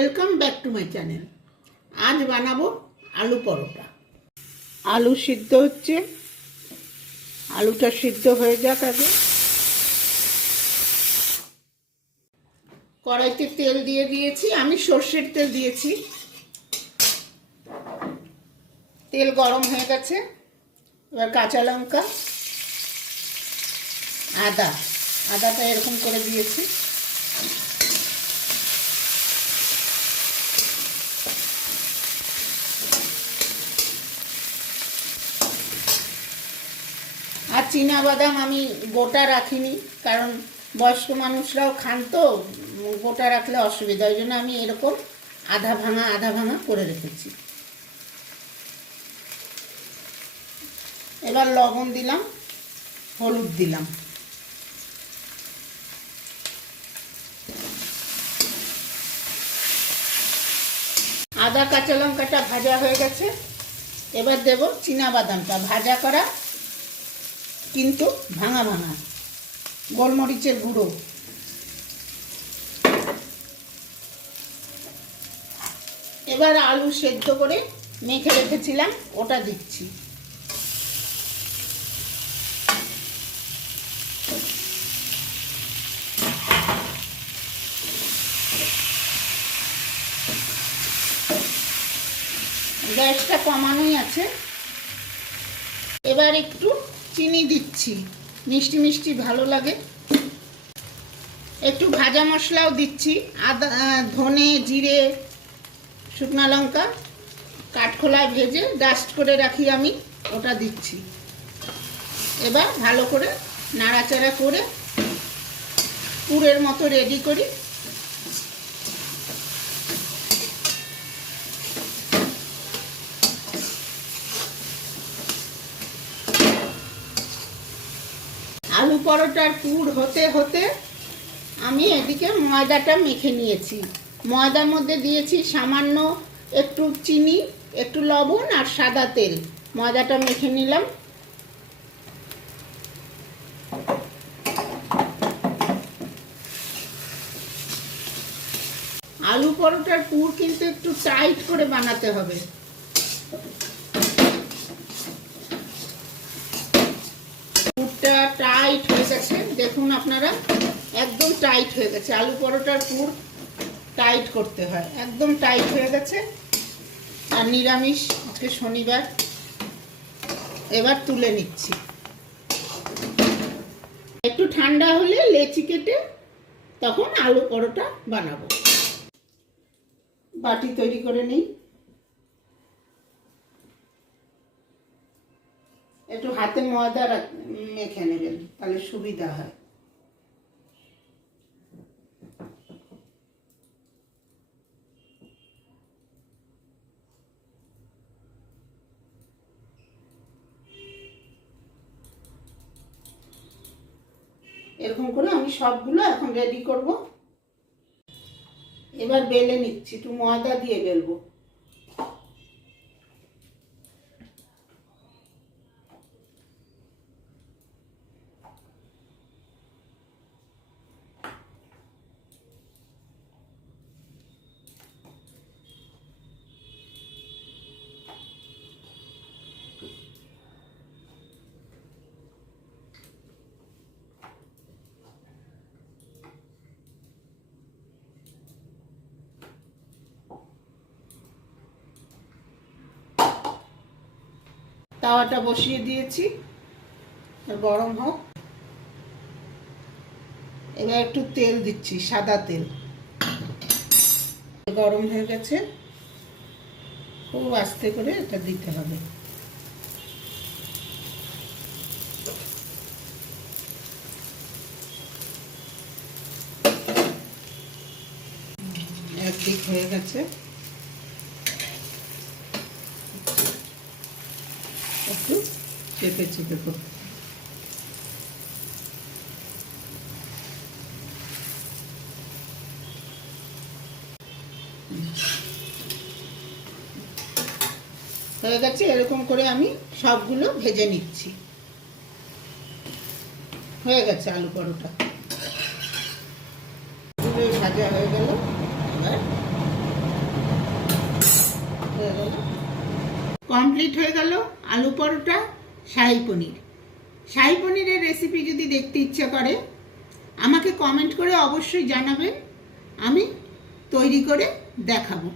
Welcome back to my channel. আজ বানাবো আলু পরোটা। আলু সিদ্ধ হচ্ছে, আলুটা সিদ্ধ হয়ে যাক। আগে কড়াইতে তেল দিয়ে দিয়েছি, আমি সর্ষের তেল দিয়েছি। তেল গরম হয়ে গেছে। এবার কাঁচা লঙ্কা, আদাটা এরকম করে দিয়েছি। আর বাদাম আমি গোটা রাখিনি, কারণ বয়স্ক মানুষরাও খান তো, গোটা রাখলে অসুবিধা, ওই জন্য আমি এরকম আধা ভাঙা করে রেখেছি। এবার লবণ দিলাম, হলুদ দিলাম। আদা কাঁচা লঙ্কাটা ভাজা হয়ে গেছে। এবার দেব বাদামটা ভাজা করা, কিন্তু ভাঙা, গোলমরিচের গুঁড়ো। এবার আলু সেদ্ধ করে মেখে রেখেছিলাম, ওটা দিচ্ছি। গ্যাসটা কমানোই আছে। এবার একটু চিনি দিচ্ছি, মিষ্টি মিষ্টি ভালো লাগে। একটু ভাজা মশলাও দিচ্ছি, আদা, ধনে, জিরে, শুকনো লঙ্কা কাঠখোলায় ভেজে ডাস্ট করে রাখি আমি, ওটা দিচ্ছি। এবার ভালো করে নাড়াচাড়া করে পুরের মতো রেডি করি। আলু পরোটার পুর হতে হতে আমি এদিকে ময়দাটা মেখে নিয়েছি। ময়দার মধ্যে দিয়েছি সামান্য একটু চিনি, একটু লবণ আর সাদা তেল। ময়দাটা মেখে নিলাম। আলু পরোটার পুর কিন্তু একটু টাইট করে বানাতে হবে। পুরটা টাইট হয়ে গেছে, দেখুন আপনারা, একদম টাইট হয়ে গেছে। আলু পরোটার পুর টাইট করতে হয়, একদম টাইট হয়ে গেছে। আর নিরামিষ, আজকে শনিবার। এবার তুলে নিচ্ছি। একটু ঠান্ডা হলে লেচি কেটে তখন আলু পরোটা বানাবো। বাটি তৈরি করে নিই। একটু হাতে ময়দা মেখে নেবেন, তাহলে সুবিধা হয়। এরকম করে আমি সবগুলো এখন রেডি করব। এবার বেলে নিচ্ছি, একটু ময়দা দিয়ে বেলবো। তাওয়াটা বসিয়ে দিয়েছি, গরম হোক। এবার একটু তেল দিচ্ছি, সাদা তেল। গরম হয়ে গেছে, খুব আস্তে করে এটা দিতে হবে। একদিক হয়ে গেছে, একটু চেপে চেপে করতে। হয়ে গেছে। এরকম করে আমি সবগুলো ভেজে নিচ্ছি। হয়ে গেছে আলু পরোটা, ভাজা হয়ে গেল। এবার হয়ে গেল, কমপ্লিট হয়ে গেল আলু পরোটা শাহী পনির। শাহী পনিরের রেসিপি যদি দেখতে ইচ্ছে করে আমাকে কমেন্ট করে অবশ্যই জানাবেন, আমি তৈরি করে দেখাবো।